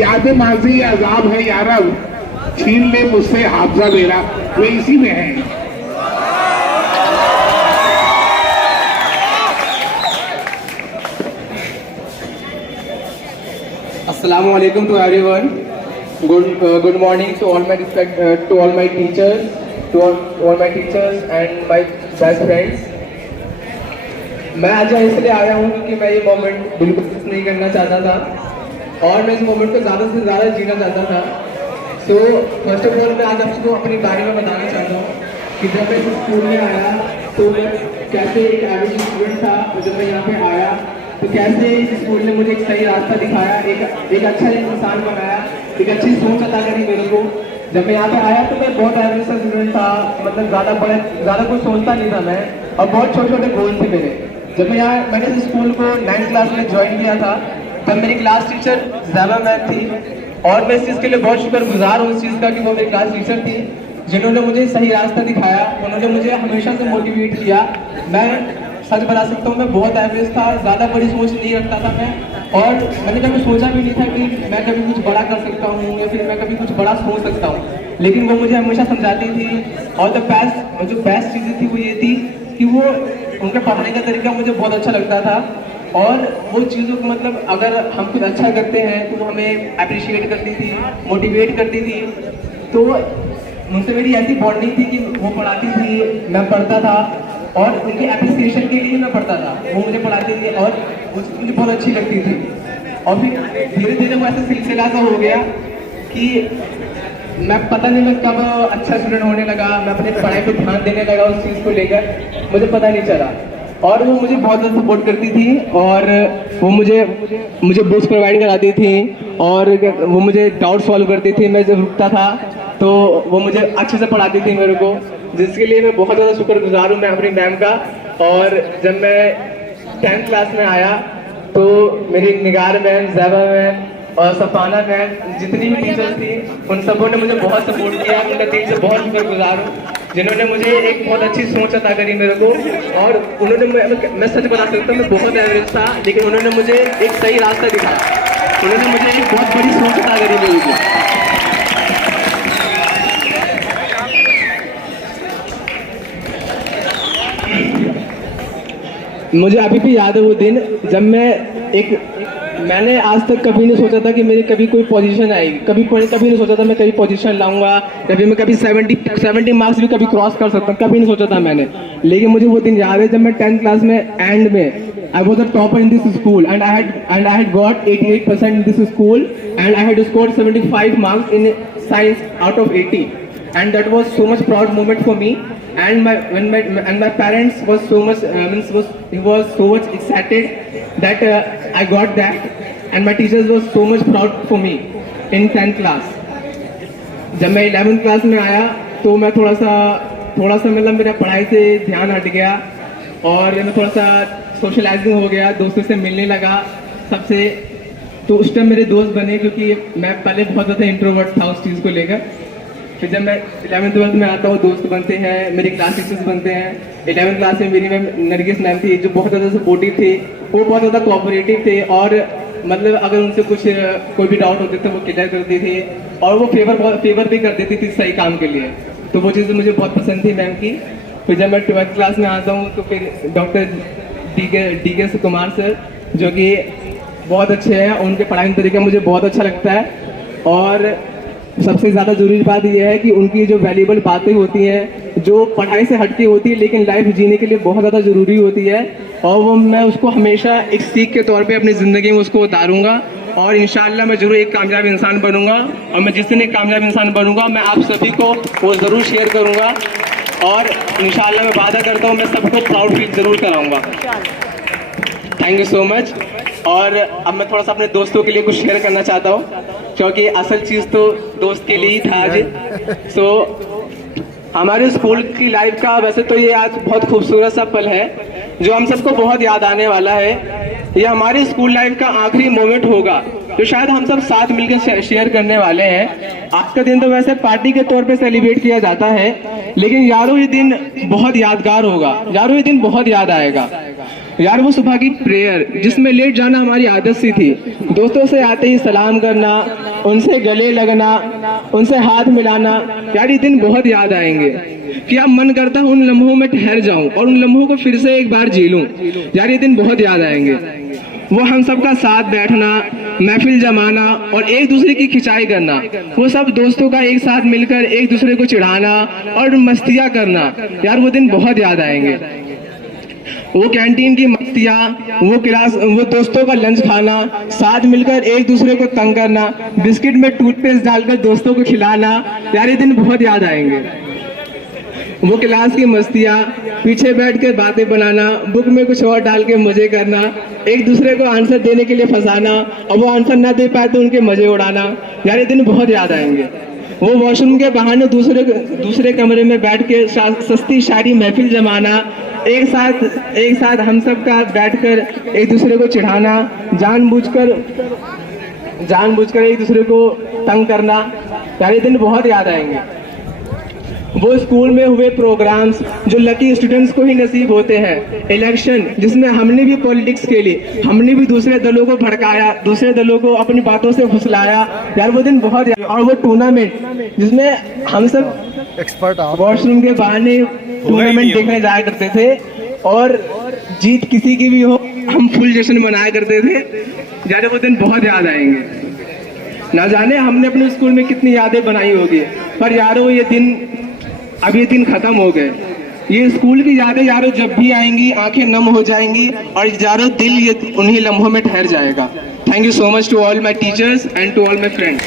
याद माजी अजाब है यारब, छीन ले मुझसे हाफजा मेरा, वो इसी में है। Assalamu alaikum to everyone. Good morning to all my to all my teachers, all my teachers and my best friends. मैं आज इसलिए आया हूँ क्योंकि मैं ये मोमेंट बिल्कुल मिस नहीं करना चाहता था और मैं इस मोमेंट को ज़्यादा से ज़्यादा जीना चाहता था। सो फर्स्ट ऑफ ऑल मैं आज आपको अपने बारे में बताना चाहता हूँ कि जब मैं इस स्कूल में आया तो मैं कैसे एक एवरेज स्टूडेंट था, और जब मैं यहाँ पे आया तो कैसे इस स्कूल ने मुझे एक सही रास्ता दिखाया, एक अच्छा इंसान बनाया, एक अच्छी सोच अता करी मेरे को। जब मैं यहाँ पे आया तो मैं बहुत एवरेज सा स्टूडेंट था, मतलब ज़्यादा कुछ सोचता नहीं था मैं, और बहुत छोटे छोटे गोल थे मेरे। जब मैंने इस स्कूल को 9th क्लास में ज्वाइन किया था तब मेरी क्लास टीचर ज़ैबा मैम थी, और मैं इस चीज़ के लिए बहुत शुक्रगुजार हूँ इस चीज़ का कि वो मेरी क्लास टीचर थी जिन्होंने मुझे सही रास्ता दिखाया। उन्होंने मुझे हमेशा से मोटिवेट किया। मैं सच बता सकता हूँ मैं बहुत एवरेज था, ज़्यादा बड़ी सोच नहीं रखता था मैं, और मैंने कभी सोचा भी नहीं था कि मैं कभी कुछ बड़ा कर सकता हूँ या फिर मैं कभी कुछ बड़ा सोच सकता हूँ। लेकिन वो मुझे हमेशा समझाती थी, और जो बेस्ट चीज़ें थी वो ये थी कि वो उनका पढ़ाने का तरीका मुझे बहुत अच्छा लगता था, और वो चीज़ों को मतलब अगर हम कुछ अच्छा करते हैं तो वो हमें अप्रिशिएट करती थी, मोटिवेट करती थी। तो उनसे मेरी ऐसी बॉन्डिंग थी कि वो पढ़ाती थी, मैं पढ़ता था, और उनके एप्रिसिएशन के लिए मैं पढ़ता था। वो मुझे पढ़ाती थी और मुझे बहुत अच्छी लगती थी। और फिर धीरे धीरे वो ऐसा सिलसिला सा हो गया कि मैं पता नहीं मैं कब अच्छा स्टूडेंट होने लगा, मैं अपने पढ़ाई पे ध्यान देने लगा उस चीज़ को लेकर, मुझे पता नहीं चला। और वो मुझे बहुत ज़्यादा सपोर्ट करती थी, और वो मुझे बुक्स प्रोवाइड कराती थी, और वो मुझे डाउट सॉल्व करती थी। मैं जब रुकता था तो वो मुझे अच्छे से पढ़ाती थी मेरे को, जिसके लिए मैं बहुत ज़्यादा शुक्रगुजार हूँ मैं अपनी मैम का। और जब मैं 10th क्लास में आया तो मेरी निगार मैम, ज़ैबा मैम और सफाना मैम, जितनी भी टीचर्स थी उन सबों ने मुझे बहुत सपोर्ट किया। उनका दिल से बहुत शुक्रगुजार हूँ जिन्होंने मुझे एक बहुत अच्छी सोच अता करी मेरे को। और उन्होंने, मैं सच बता सकता हूँ मैं बहुत एवरेज था, लेकिन उन्होंने मुझे एक सही रास्ता दिखाया। उन्होंने मुझे एक बहुत बड़ी सोच अता करी मेरे को। मुझे अभी भी याद है वो दिन जब मैंने आज तक कभी नहीं सोचा था कि मेरी कभी कोई पोजीशन आएगी, कभी नहीं सोचा था मैं कभी पोजीशन लाऊंगा, या फिर मैं कभी 70 मार्क्स भी कभी क्रॉस कर सकता हूँ, कभी नहीं सोचा था मैंने। लेकिन मुझे वो दिन याद है जब मैं 10th क्लास में एंड में I was the topper in this school, and I had got 88% in this school, and I had scored 75 marks in science out of 80, and that was so much proud moment for me. And my parents was so much excited that I got that, and my teachers was so much proud for me in 10th class. जब मैं 11th class में आया तो मैं थोड़ा सा मतलब मेरा पढ़ाई से ध्यान हट गया, और मैं थोड़ा सा सोशलाइजिंग हो गया, दोस्तों से मिलने लगा सबसे। तो उस टाइम मेरे दोस्त बने, क्योंकि मैं पहले बहुत ज़्यादा इंट्रोवर्ट था उस चीज़ को लेकर। फिर जब मैं 11th 12th में आता हूँ दोस्त बनते हैं, मेरे क्लास टीचर्स बनते हैं। 11th क्लास में मेरी मैम नरगिस मैम थी जो बहुत ज़्यादा सपोर्टिव थे, वो बहुत ज़्यादा कोऑपरेटिव थे, और मतलब अगर उनसे कोई भी डाउट होते थे वो क्लियर करती थी, और वो फेवर भी कर देती थी सही काम के लिए। तो वो चीज़ें मुझे बहुत पसंद थी मैम की। फिर जब मैं 12th क्लास में आता हूँ तो फिर डॉक्टर डी के कुमार सर जो कि बहुत अच्छे हैं, उनके पढ़ाई का तरीका मुझे बहुत अच्छा लगता है। और सबसे ज़्यादा ज़रूरी बात यह है कि उनकी जो वैल्यूएबल बातें होती हैं जो पढ़ाई से हटके होती है लेकिन लाइफ जीने के लिए बहुत ज़्यादा ज़रूरी होती है, और वो मैं उसको हमेशा एक सीख के तौर पे अपनी ज़िंदगी में उसको उतारूँगा, और इंशाअल्लाह मैं ज़रूर एक कामयाब इंसान बनूंगा। और मैं जिस दिन एक कामयाब इंसान बनूंगा मैं आप सभी को वो ज़रूर शेयर करूँगा, और इंशाअल्लाह मैं वादा करता हूँ मैं सबको प्राउड फील ज़रूर कराऊँगा। Thank you so much. और अब मैं थोड़ा सा अपने दोस्तों के लिए कुछ शेयर करना चाहता हूँ, क्योंकि असल चीज़ तो दोस्त के लिए ही था आज। सो हमारे स्कूल की लाइफ का वैसे तो ये आज बहुत खूबसूरत सा पल है जो हम सबको बहुत याद आने वाला है। ये हमारी स्कूल लाइफ का आखिरी मोमेंट होगा जो शायद हम सब साथ मिलकर शेयर करने वाले हैं। आज का दिन तो वैसे पार्टी के तौर पे सेलिब्रेट किया जाता है, लेकिन यारों ये दिन बहुत यादगार होगा, यारों ये दिन बहुत याद आएगा। यार वो सुबह की प्रेयर जिसमें लेट जाना हमारी आदत सी थी, दोस्तों से आते ही सलाम करना, उनसे गले लगना, उनसे हाथ मिलाना, यार ये दिन बहुत याद आएंगे कि अब मन करता है उन लम्हों में ठहर जाऊं और उन लम्हों को फिर से एक बार जी लूं। यार ये दिन बहुत याद आएंगे। वो हम सबका साथ बैठना, महफिल जमाना और एक दूसरे की खिंचाई करना, वो सब दोस्तों का एक साथ मिलकर एक दूसरे को चिढ़ाना और मस्तियाँ करना, यार वो दिन बहुत याद आएंगे। वो कैंटीन की मस्तियाँ, वो दोस्तों का लंच खाना, साथ मिलकर एक दूसरे को तंग करना, बिस्किट में टूथपेस्ट डालकर दोस्तों को खिलाना, यार ये दिन बहुत याद आएंगे। वो क्लास की मस्तियाँ, पीछे बैठ के बातें बनाना, बुक में कुछ और डाल के मजे करना, एक दूसरे को आंसर देने के लिए फंसाना और वो आंसर ना दे पाए तो उनके मजे उड़ाना, यार ये दिन बहुत याद आएंगे। वो वॉशरूम के बहाने दूसरे कमरे में बैठ के सस्ती शायरी महफिल जमाना, एक साथ हम सब का बैठकर एक दूसरे को चिढ़ाना, जानबूझकर एक दूसरे को तंग करना, यार ये दिन बहुत याद आएंगे। वो स्कूल में हुए प्रोग्राम्स जो लकी स्टूडेंट्स को ही नसीब होते हैं, इलेक्शन जिसमें हमने भी पॉलिटिक्स खेली, हमने भी दूसरे दलों को भड़काया, दूसरे दलों को अपनी बातों से फुसलाया, यार वो दिन बहुत याद। और वो टूर्नामेंट जिसमें हम सब एक्सपर्ट वॉशरूम के बहाने टूर्नामेंट देखने जाया करते थे और जीत किसी की भी हो हम फुल जश्न मनाया करते थे, यार वो दिन बहुत याद आएंगे। ना जाने हमने अपने स्कूल में कितनी यादें बनाई होगी, पर यारो अब ये दिन खत्म हो गए। ये स्कूल की यादें यारो जब भी आएंगी आंखें नम हो जाएंगी और यारो दिल ये उन्हीं लम्हों में ठहर जाएगा। Thank you so much to all my teachers and to all my friends.